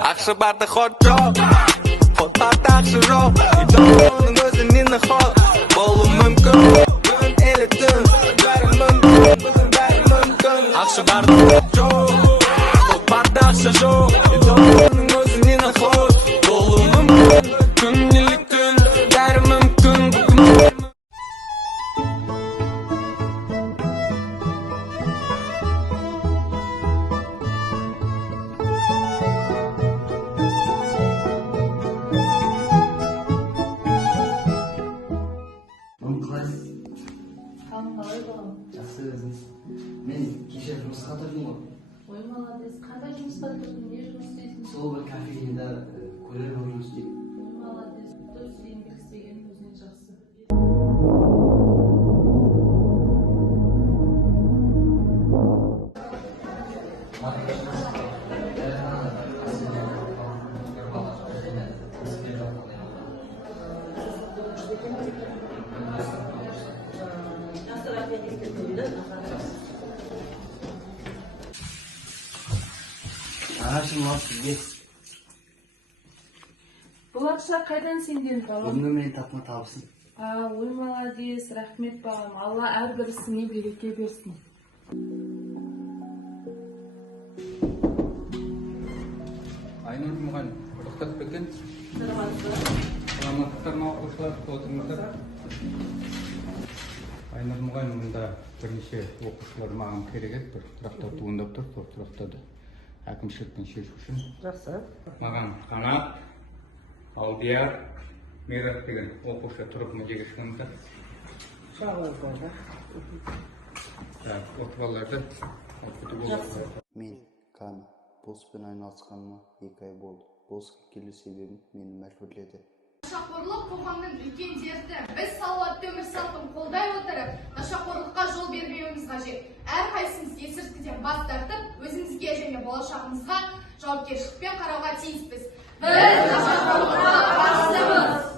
Ақшы барды ход жоқ, ход барды ақшы жоқ. Оның өзінен ход болу мүмкін. Бүгін әлі түн, бәрі мүмкін, бүгін бәрі мүмкін. Ақшы барды ход жоқ, ход барды ақша жоқ. Оның өзінен ход болу мүмкін. Күнделік түн, бәрі мүмкін, бүгін. Қалай болам? Жақсы өзіңіз. Мен кеше жұмысқа тұрдым ғой. Ой, молодец. Қандай жұмысқа тұрдың? Не жұмыс істейсің? Сол бір кафеде курьер болып жұмыс істеймін. Ой, молодец. Дұрыс еңбек істеген өзіне жақсы. Ағашым ал сізге. Бұл ақша қайдан сенден балам? Бүгінгі мен тапқан табысым. Ой, молодец. Рахмет балам. Алла әрбір ісіңе береке берсін. Айнұр мұғалім, рұқсат берген. Саламаттықтар ма оқушылар, отырыңыздар. Айнұр мұғалім, мұнда бірнеше оқушылар маған керек еді, бір сұрақтар туындап тұр, сол сұрақтарды әкімшіліктен шешу үшін. Жақсы. Маған Қанат, Алдияр, Мерат деген оқушы тұрып музейге шығыңыздар. Отырғаларды Мен Кана боспен айналысқаныма 2 ай болды. Босқа келу себебім мені мәжбүрледі. Нашақорлық қоғамның үлкен дерті. Біз салауатты өмір салтын қолдай отырып, нашақорлыққа жол бермеуіміз қажет. Әрқайсымыз есірткіден бас тартып, өзімізге және болашағымызға жауапкершілікпен қарауға тиіспіз. Біз нашақорлыққа қарсымыз.